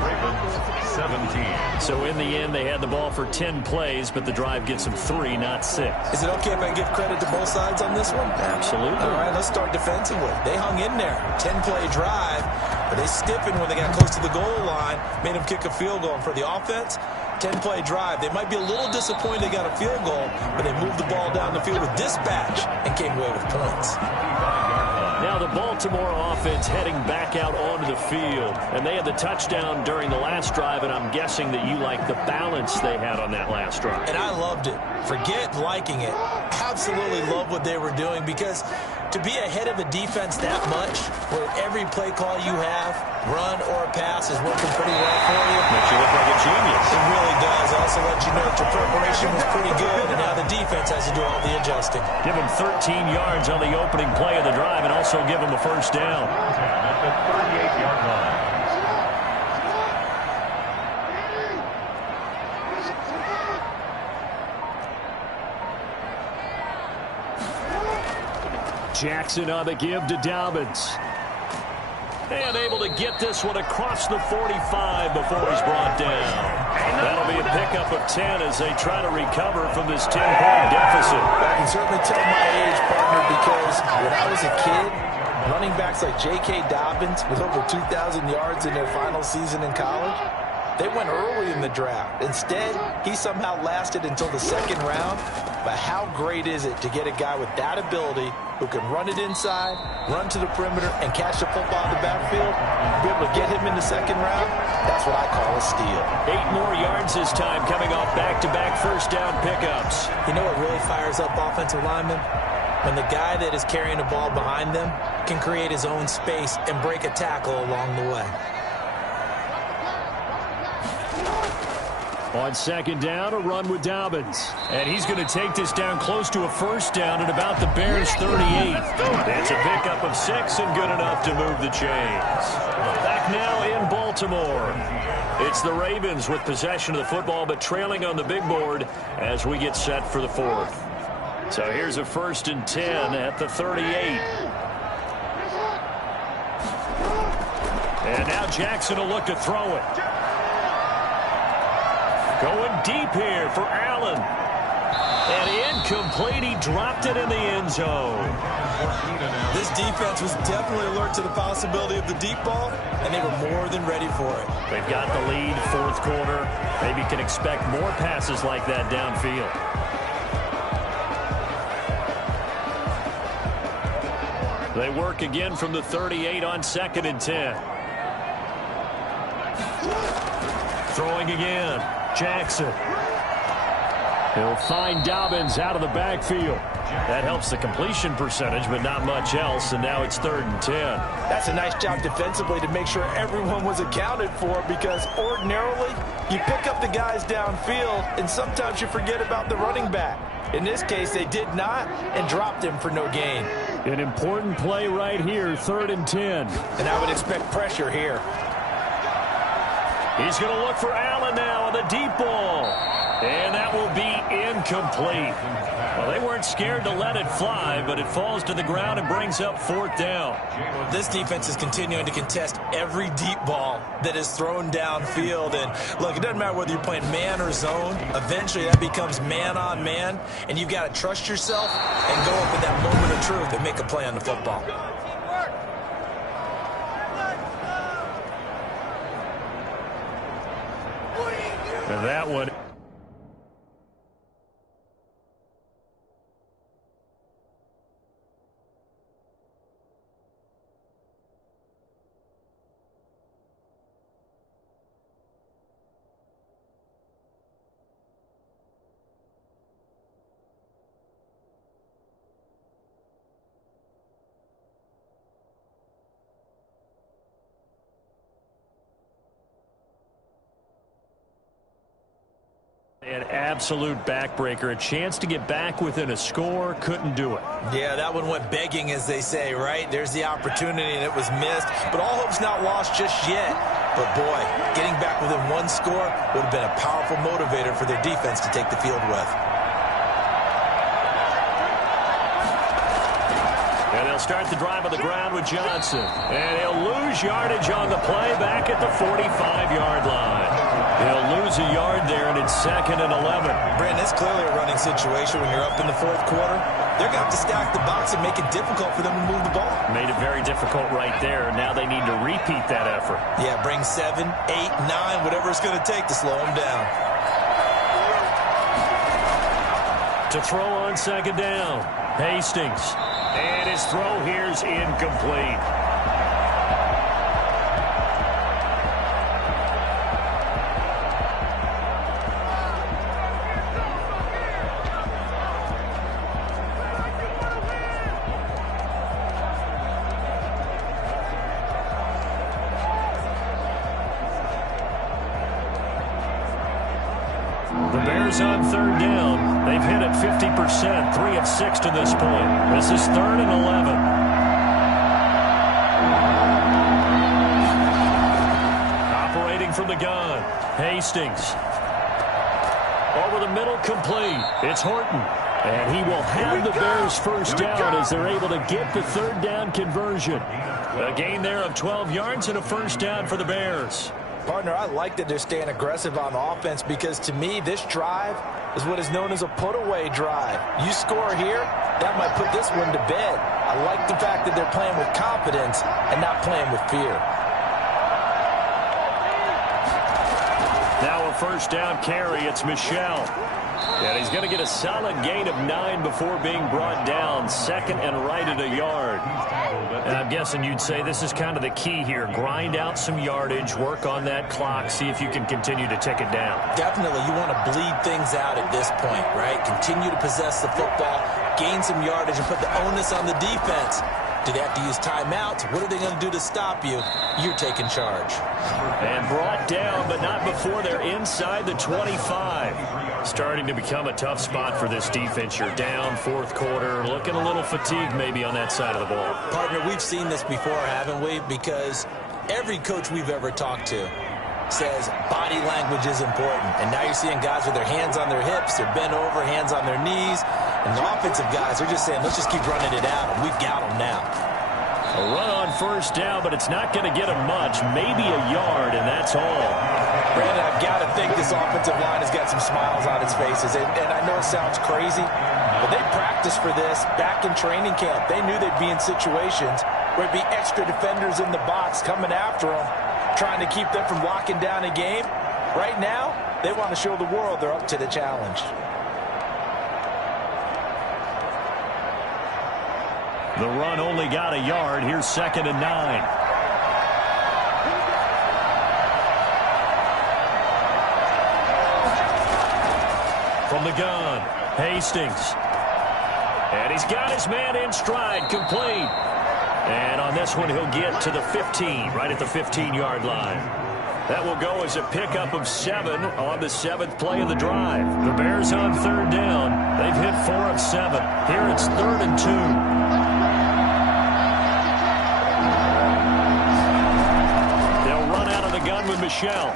Ravens 17. So in the end, they had the ball for 10 plays, but the drive gets them 3, not 6. Is it okay if I give credit to both sides on this one? Absolutely. All right, let's start defensively. They hung in there. 10-play drive, but they stiffened when they got close to the goal line, made them kick a field goal. And for the offense, 10-play drive. They might be a little disappointed they got a field goal, but they moved the ball down the field with dispatch and came away with points. Now the Baltimore offense heading back out onto the field. And they had the touchdown during the last drive, and I'm guessing that you like the balance they had on that last drive. And I loved it. Forget liking it. Absolutely love what they were doing, because to be ahead of a defense that much, where every play call you have, run or pass, is working pretty well for you. Makes you look like a genius. It really does. Also let you know that your preparation was pretty good, and now the defense has to do all the adjusting. Give them 13 yards on the opening play of the drive, and also give them a first down. At the 38-yard line. Jackson on the give to Dobbins. And able to get this one across the 45 before he's brought down. That'll be a pickup of 10 as they try to recover from this 10-point deficit. I can certainly tell my age, partner, because when I was a kid, running backs like J.K. Dobbins with over 2,000 yards in their final season in college, they went early in the draft. Instead, he somehow lasted until the second round. But how great is it to get a guy with that ability who can run it inside, run to the perimeter, and catch the football in the backfield? Be able to get him in the second round, that's what I call a steal. 8 more yards this time, coming off back-to-back first down pickups. You know what really fires up offensive linemen? When the guy that is carrying the ball behind them can create his own space and break a tackle along the way. On second down, a run with Dobbins. And he's going to take this down close to a first down at about the Bears' 38. That's a pickup of 6 and good enough to move the chains. Back now in Baltimore. It's the Ravens with possession of the football, but trailing on the big board as we get set for the fourth. So here's a 1st and 10 at the 38. And now Jackson will look to throw it. Going deep here for Allen. And incomplete. He dropped it in the end zone. This defense was definitely alert to the possibility of the deep ball, and they were more than ready for it. They've got the lead, fourth quarter. Maybe can expect more passes like that downfield. They work again from the 38 on 2nd and 10. Throwing again. Jackson. He'll find Dobbins out of the backfield. That helps the completion percentage, but not much else, and now it's 3rd and 10. That's a nice job defensively to make sure everyone was accounted for, because ordinarily you pick up the guys downfield and sometimes you forget about the running back. In this case, they did not and dropped him for no gain. An important play right here, 3rd and 10. And I would expect pressure here. He's going to look for Allen now on the deep ball. And that will be incomplete. Well, they weren't scared to let it fly, but it falls to the ground and brings up 4th down. This defense is continuing to contest every deep ball that is thrown downfield. And look, it doesn't matter whether you're playing man or zone. Eventually that becomes man on man, and you've got to trust yourself and go up in that moment of truth and make a play on the football. And that one. An absolute backbreaker, a chance to get back within a score, couldn't do it. Yeah, that one went begging, as they say, right? There's the opportunity, and it was missed. But all hope's not lost just yet. But, boy, getting back within one score would have been a powerful motivator for their defense to take the field with. And they'll start the drive on the ground with Johnson. And he'll lose yardage on the play back at the 45-yard line. He'll lose a yard there, and it's 2nd and 11. Brandon, it's clearly a running situation when you're up in the fourth quarter. They're going to have to stack the box and make it difficult for them to move the ball. Made it very difficult right there. Now they need to repeat that effort. Yeah, bring 7, 8, 9, whatever it's going to take to slow them down. To throw on 2nd down, Hastings. And his throw here's incomplete. The Bears on 3rd down. They've hit it 50%, 3 of 6 to this point. This is 3rd and 11. Operating from the gun, Hastings. Over the middle, complete. It's Horton. And he will have the Bears first down as they're able to get the 3rd down conversion. A gain there of 12 yards and a first down for the Bears. Partner, I like that they're staying aggressive on offense because, to me, this drive is what is known as a put-away drive. You score here, that might put this one to bed. I like the fact that they're playing with confidence and not playing with fear. Now a first down carry. It's Michel. And he's going to get a solid gain of 9 before being brought down. 2nd and right at a yard. And I'm guessing you'd say this is kind of the key here. Grind out some yardage, work on that clock, see if you can continue to tick it down. Definitely, you want to bleed things out at this point, right? Continue to possess the football, gain some yardage, and put the onus on the defense. Do they have to use timeouts? What are they going to do to stop you? You're taking charge. And brought down, but not before they're inside the 25. Starting to become a tough spot for this defense. You're down 4th quarter, looking a little fatigued maybe on that side of the ball. Partner, we've seen this before, haven't we? Because every coach we've ever talked to says body language is important. And now you're seeing guys with their hands on their hips, they're bent over, hands on their knees. And the offensive guys are just saying, let's just keep running it out, and we've got them now. A run on first down, but it's not going to get him much. Maybe a yard, and that's all. Brandon, I've got to think this offensive line has got some smiles on its faces. And I know it sounds crazy, but they practiced for this back in training camp. They knew they'd be in situations where it'd be extra defenders in the box coming after them, trying to keep them from locking down a game. Right now, they want to show the world they're up to the challenge. The run only got a yard. Here's 2nd and 9. From the gun, Hastings. And he's got his man in stride, complete. And on this one, he'll get to the 15, right at the 15-yard line. That will go as a pickup of 7 on the 7th play of the drive. The Bears on 3rd down. They've hit 4 of 7. Here it's 3rd and 2. Gun with Michel.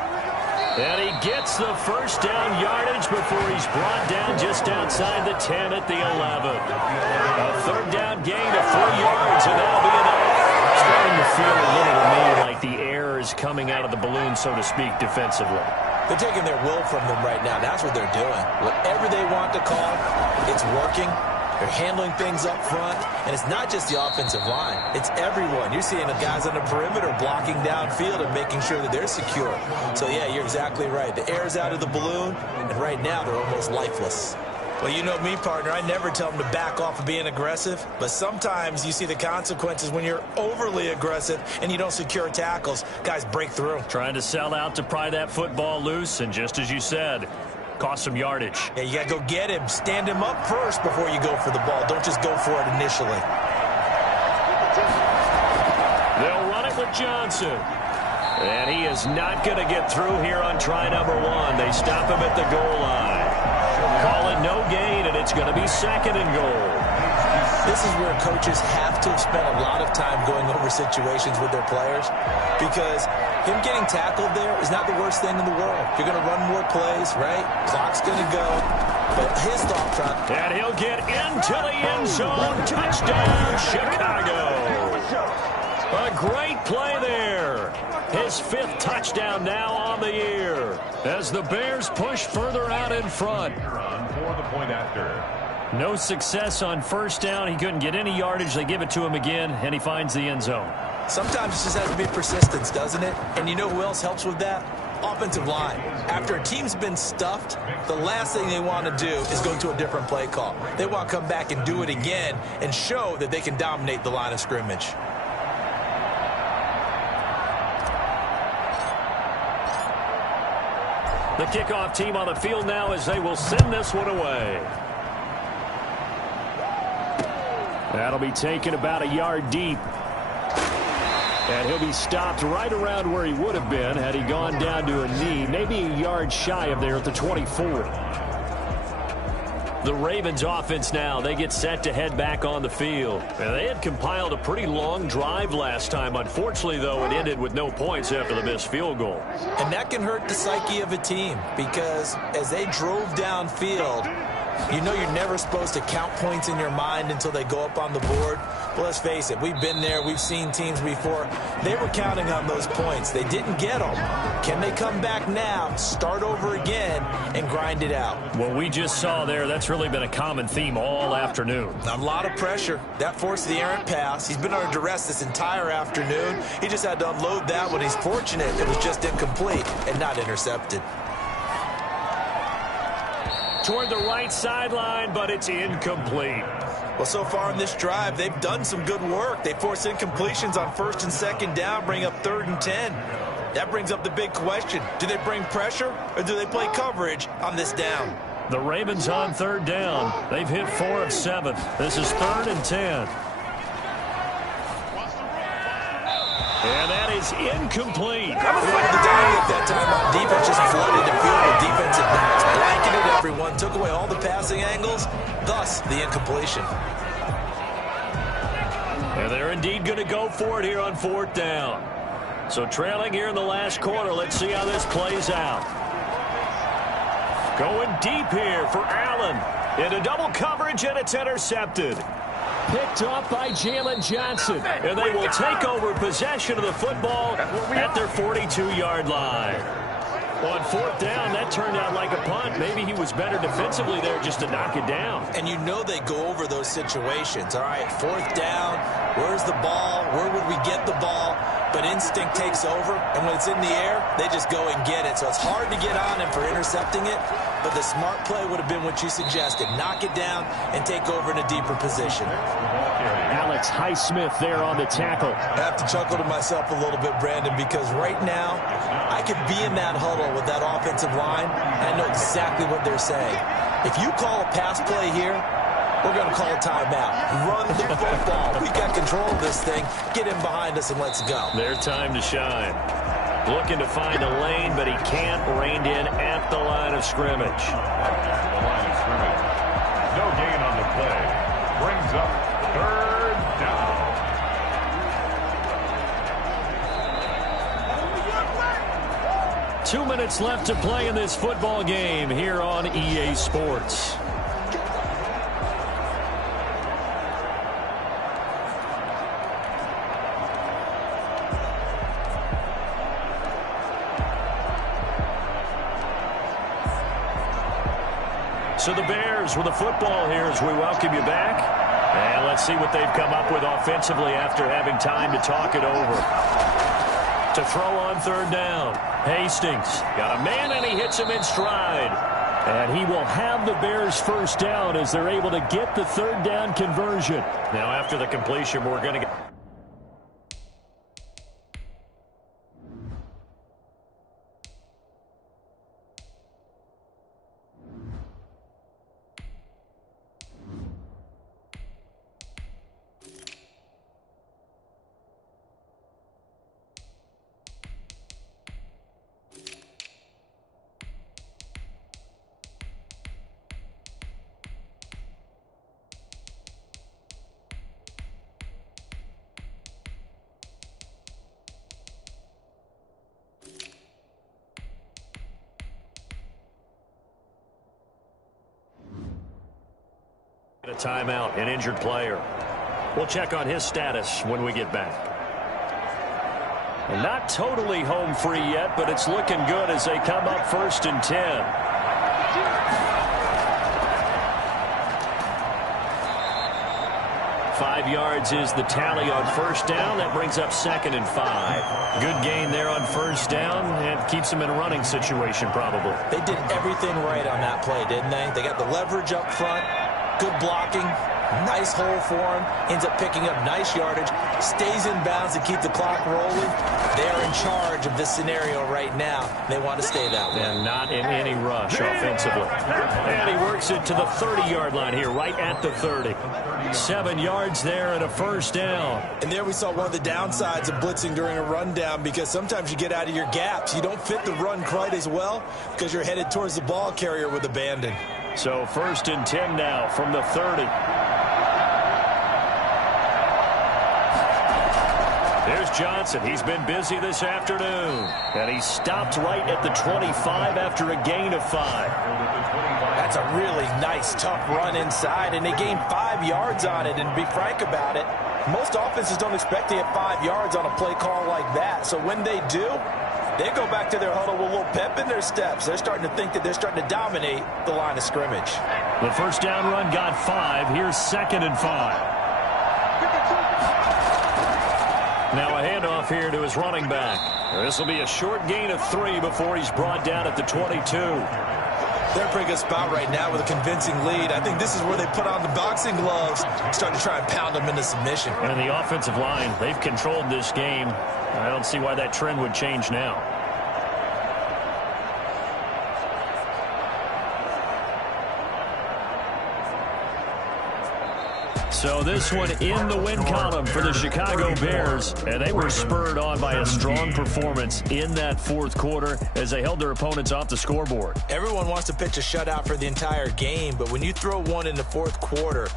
And he gets the first down yardage before he's brought down just outside the 10 at the 11. A 3rd down gain of 3 yards, and that'll be enough. Starting to feel a little to me like the air is coming out of the balloon, so to speak, defensively. They're taking their will from them right now. That's what they're doing. Whatever they want to call, it's working. They're handling things up front, and it's not just the offensive line. It's everyone. You're seeing the guys on the perimeter blocking downfield and making sure that they're secure. So, yeah, you're exactly right. The air's out of the balloon, and right now they're almost lifeless. Well, you know me, partner. I never tell them to back off of being aggressive, but sometimes you see the consequences when you're overly aggressive and you don't secure tackles. Guys break through. Trying to sell out to pry that football loose, and just as you said, cost some yardage. Yeah, you got to go get him. Stand him up first before you go for the ball. Don't just go for it initially. They'll run it with Johnson. And he is not going to get through here on try number 1. They stop him at the goal line. Call it no gain, and it's going to be 2nd and goal. This is where coaches have to have spent a lot of time going over situations with their players, because him getting tackled there is not the worst thing in the world. You're going to run more plays, right? Clock's going to go. But his thought process. And he'll get into the end zone. Touchdown, Chicago. A great play there. His 5th touchdown now on the year as the Bears push further out in front. For the point after. No success on 1st down. He couldn't get any yardage. They give it to him again, and he finds the end zone. Sometimes it just has to be persistence, doesn't it? And you know who else helps with that? Offensive line. After a team's been stuffed, the last thing they want to do is go to a different play call. They want to come back and do it again and show that they can dominate the line of scrimmage. The kickoff team on the field now as they will send this one away. That'll be taken about a yard deep. And he'll be stopped right around where he would have been had he gone down to a knee, maybe a yard shy of there at the 24. The Ravens offense now, they get set to head back on the field. And they had compiled a pretty long drive last time. Unfortunately, though, it ended with no points after the missed field goal. And that can hurt the psyche of a team, because as they drove downfield, you know you're never supposed to count points in your mind until they go up on the board. But let's face it, we've been there. We've seen teams before. They were counting on those points. They didn't get them. Can they come back now, start over again, and grind it out? What we just saw there, that's really been a common theme all afternoon. A lot of pressure. That forced the errant pass. He's been under duress this entire afternoon. He just had to unload that one. He's fortunate it was just incomplete and not intercepted. Toward the right sideline, but it's incomplete. Well, so far in this drive, they've done some good work. They force incompletions on 1st and 2nd down, bring up 3rd and 10. That brings up the big question. Do they bring pressure, or do they play coverage on this down? The Ravens on 3rd down. They've hit 4 of 7. This is 3rd and 10. And that is incomplete. The Giants at that time on defense just flooded the field with defensive backs, blanketed everyone, took away all the passing angles, thus the incompletion. And they're indeed going to go for it here on 4th down. So trailing here in the last quarter, let's see how this plays out. Going deep here for Allen. Into double coverage, and it's intercepted. Picked up by Jalen Johnson. And they will take over possession of the football at their 42-yard line. On 4th down, that turned out like a punt. Maybe he was better defensively there just to knock it down. And you know they go over those situations. All right, 4th down, where's the ball? Where would we get the ball? But instinct takes over, and when it's in the air, they just go and get it. So it's hard to get on him for intercepting it, but the smart play would have been what you suggested. Knock it down and take over in a deeper position. Alex Highsmith there on the tackle. I have to chuckle to myself a little bit, Brandon, because right now I could be in that huddle with that offensive line, and I know exactly what they're saying. If you call a pass play here, we're going to call a timeout. Run the football. We got control of this thing. Get him behind us and let's go. Their time to shine. Looking to find a lane, but he can't. Reined in at the line of scrimmage. No gain on the play. Brings up 3rd down. 2 minutes left to play in this football game here on EA Sports. So the Bears with the football here as we welcome you back. And let's see what they've come up with offensively after having time to talk it over. To throw on 3rd down. Hastings got a man and he hits him in stride. And he will have the Bears 1st down as they're able to get the 3rd down conversion. Now after the completion, we're going to get... timeout, an injured player. We'll check on his status when we get back. Not totally home free yet, but it's looking good as they come up 1st and 10. Five yards is the tally on first down. That brings up 2nd and 5. Good gain there on first down and keeps them in a running situation probably. They did everything right on that play, didn't they? They got the leverage up front, good blocking, nice hole for him, ends up picking up nice yardage, stays in bounds to keep the clock rolling. They're in charge of this scenario right now. They want to stay that way. And not in any rush offensively. And he works it to the 30-yard line here, right at the 30. 7 yards there and a first down. And there we saw one of the downsides of blitzing during a rundown, because sometimes you get out of your gaps. You don't fit the run quite as well because you're headed towards the ball carrier with abandon. So 1st and 10 now from the 30. There's Johnson. He's been busy this afternoon. And he stopped right at the 25 after a gain of 5. That's a really nice, tough run inside, and they gained 5 yards on it. And to be frank about it, most offenses don't expect to get 5 yards on a play call like that. So when they do, they go back to their huddle with a little pep in their steps. They're starting to think that they're starting to dominate the line of scrimmage. The first down run got 5. Here's 2nd and 5. Now a handoff here to his running back. This will be a short gain of 3 before he's brought down at the 22. They're in a pretty good spot right now with a convincing lead. I think this is where they put on the boxing gloves, start to try and pound them into submission. And the offensive line, they've controlled this game. I don't see why that trend would change now. So this one in the win column for the Chicago Bears, and they were spurred on by a strong performance in that 4th quarter as they held their opponents off the scoreboard. Everyone wants to pitch a shutout for the entire game, but when you throw one in the 4th quarter,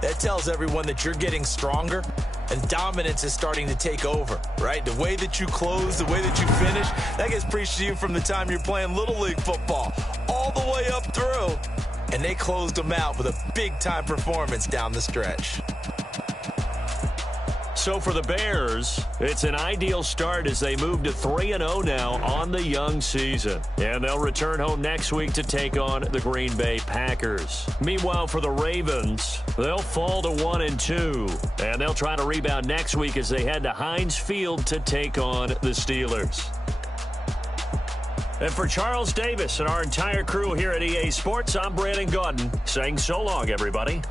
that tells everyone that you're getting stronger and dominance is starting to take over, right? The way that you close, the way that you finish, that gets preached to you from the time you're playing Little League football all the way up through. And they closed them out with a big-time performance down the stretch. So for the Bears, it's an ideal start as they move to 3-0 now on the young season. And they'll return home next week to take on the Green Bay Packers. Meanwhile, for the Ravens, they'll fall to 1-2. And they'll try to rebound next week as they head to Heinz Field to take on the Steelers. And for Charles Davis and our entire crew here at EA Sports, I'm Brandon Gaudin saying so long, everybody.